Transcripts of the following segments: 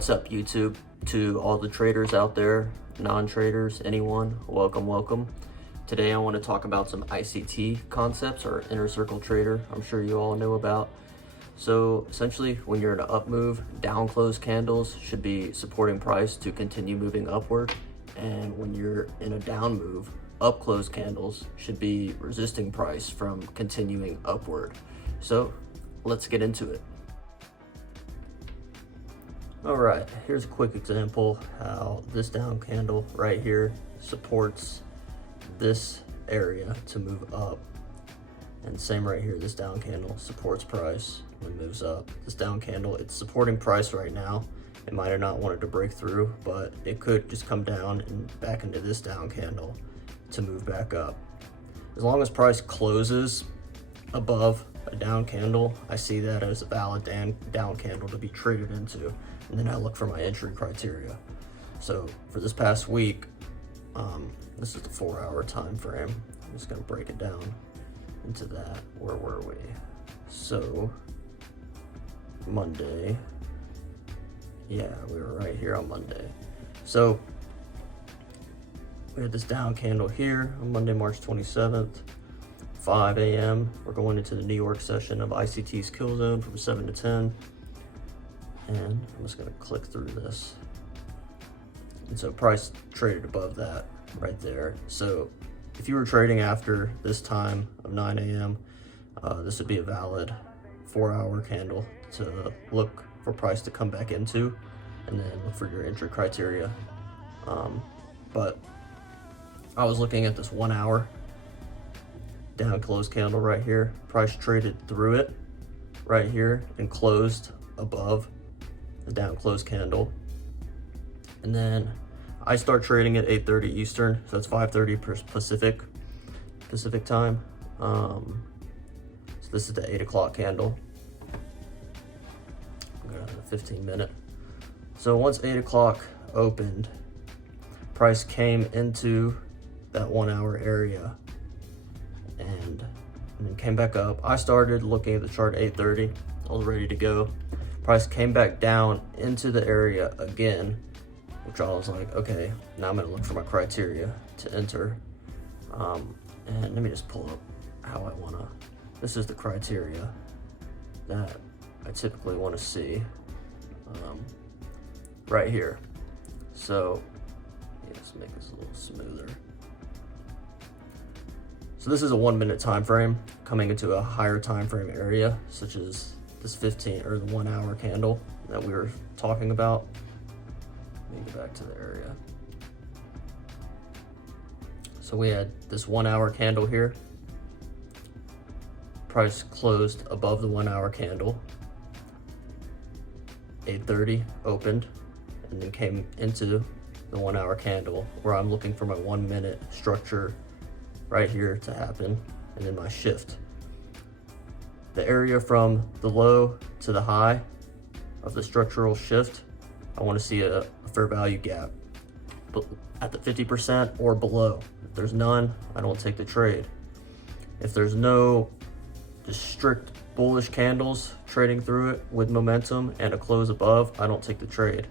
What's up, YouTube? To all the traders out there, non-traders, anyone, welcome. Today I want to talk about some ICT concepts, or inner circle trader, I'm sure you all know about. So essentially, when you're in an up move, down close candles should be supporting price to continue moving upward. And when you're in a down move, up close candles should be resisting price from continuing upward. So let's get into it. All right, here's a quick example how this down candle right here supports this area to move up. And same right here, this down candle supports price when it moves up. This down candle, it's supporting price right now. It might have not wanted to break through, but it could just come down and back into this down candle to move back up. As long as price closes above a down candle, I see that as a valid down candle to be traded into. And then I look for my entry criteria. So for this past week, this is the 4-hour time frame. I'm just gonna break it down into that. Where were we? So Monday, yeah, we were right here on Monday. So we had this down candle here on Monday, March 27th, 5 a.m. We're going into the New York session of ICT's kill zone from 7 to 10. And I'm just gonna click through this. And so price traded above that right there. So if you were trading after this time of 9 a.m., this would be a valid 4-hour candle to look for price to come back into, and then look for your entry criteria. But I was looking at this 1 hour down close candle right here. Price traded through it right here and closed above the down close candle. And then I start trading at 8:30 Eastern, so that's 5:30 Pacific time. So this is the 8 o'clock candle. I'm gonna have a 15-minute. So once 8 o'clock opened, price came into that 1 hour area and then came back up. I started looking at the chart at 8:30. I was ready to go. Price came back down into the area again, which I was like, okay, now I'm gonna look for my criteria to enter. And let me just pull up how I wanna, this is the criteria that I typically wanna see right here. So let's make this a little smoother. So this is a 1 minute time frame coming into a higher time frame area, such as this 15 or the 1 hour candle that we were talking about. Let me go back to the area. So we had this 1 hour candle here. Price closed above the 1 hour candle. 8:30 opened, and then came into the 1 hour candle, where I'm looking for my 1 minute structure right here to happen, and then my shift. The area from the low to the high of the structural shift, I want to see a fair value gap at the 50% or below. If there's none, I don't take the trade. If there's no just strict bullish candles trading through it with momentum and a close above, I don't take the trade.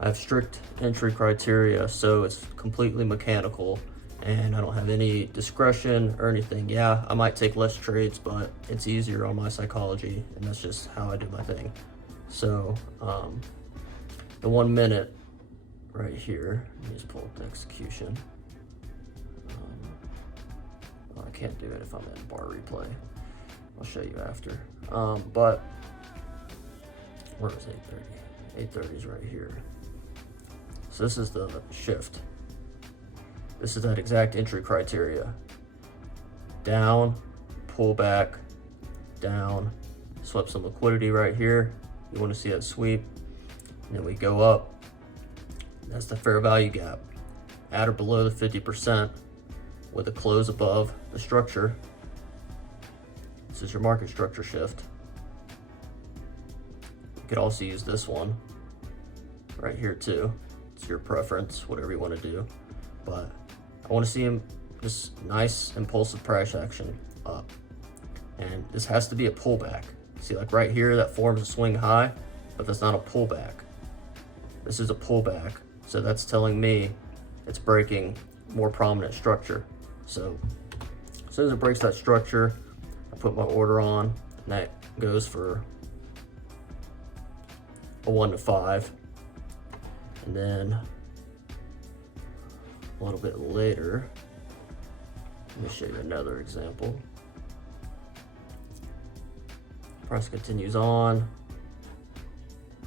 I have strict entry criteria, so it's completely mechanical, and I don't have any discretion or anything. Yeah, I might take less trades, but it's easier on my psychology, and that's just how I do my thing. So the 1 minute right here, let me just pull up the execution. Well, I can't do it if I'm in bar replay. I'll show you after. But where is 8:30? 8:30 is right here. So this is the shift. This is that exact entry criteria. Down, pull back, down, swept some liquidity right here. You want to see that sweep. And then we go up. That's the fair value gap. At or below the 50% with a close above the structure. This is your market structure shift. You could also use this one right here too. It's your preference, whatever you want to do. But I want to see him just nice impulsive price action up. And this has to be a pullback. See, like right here, that forms a swing high, but that's not a pullback. This is a pullback. So that's telling me it's breaking more prominent structure. So as soon as it breaks that structure, I put my order on, and that goes for a 1 to 5. And then a little bit later, let me show you another example. Price continues on.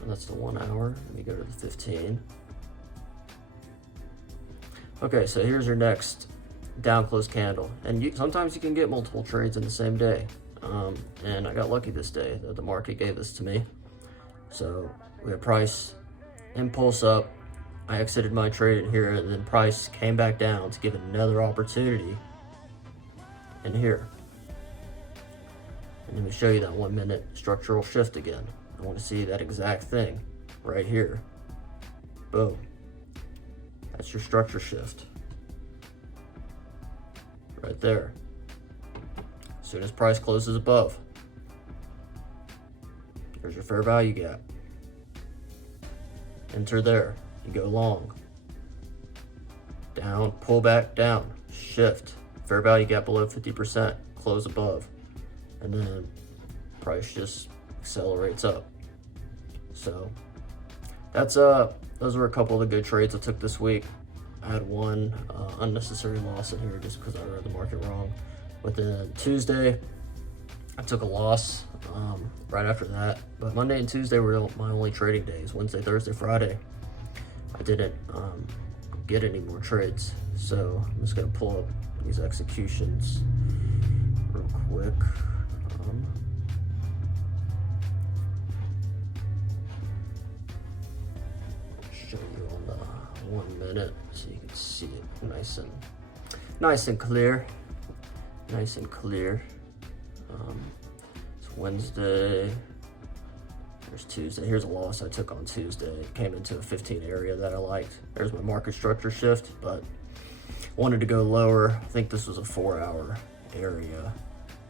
And that's the 1 hour. Let me go to the 15. Okay, so here's your next down close candle. And sometimes you can get multiple trades in the same day. And I got lucky this day that the market gave this to me. So we had price impulse up. I exited my trade in here, and then price came back down to give another opportunity in here. And let me show you that 1 minute structural shift again. I want to see that exact thing right here. Boom. That's your structure shift. Right there. As soon as price closes above, there's your fair value gap. Enter there. You go long. Down, pull back, down, shift. Fair value gap below 50%, close above. And then price just accelerates up. So that's those were a couple of the good trades I took this week. I had one unnecessary loss in here just because I read the market wrong. But then Tuesday, I took a loss right after that. But Monday and Tuesday were my only trading days. Wednesday, Thursday, Friday, I didn't get any more trades. So I'm just gonna pull up these executions real quick. Show you on the 1 minute so you can see it nice and clear. Nice and clear. It's Wednesday. There's Tuesday. Here's a loss I took on Tuesday. It came into a 15 area that I liked. There's my market structure shift, but wanted to go lower. I think this was a 4-hour area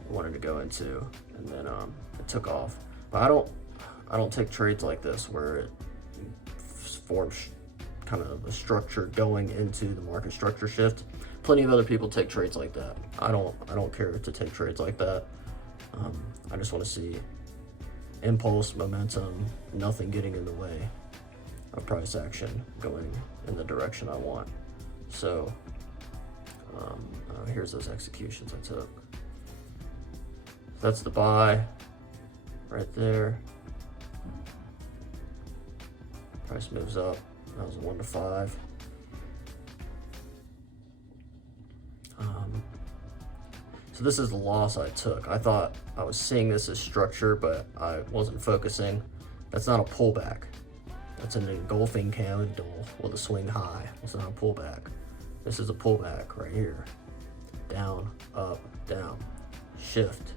I wanted to go into, and then it took off. But I don't take trades like this where it forms kind of a structure going into the market structure shift. Plenty of other people take trades like that. I don't care to take trades like that. I just want to see impulse, momentum, nothing getting in the way of price action going in the direction I want. So here's those executions I took. That's the buy right there. Price moves up. That was a 1 to 5. So this is the loss I took. I thought I was seeing this as structure, but I wasn't focusing. That's not a pullback. That's an engulfing candle with a swing high. It's not a pullback. This is a pullback right here. Down, up, down, shift,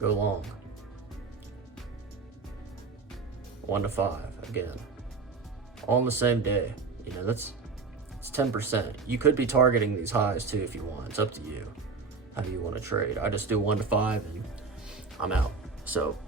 go long. 1 to 5 again. All in the same day. You know, it's 10%. You could be targeting these highs too if you want. It's up to you how you want to trade. I just do 1 to 5 and I'm out. So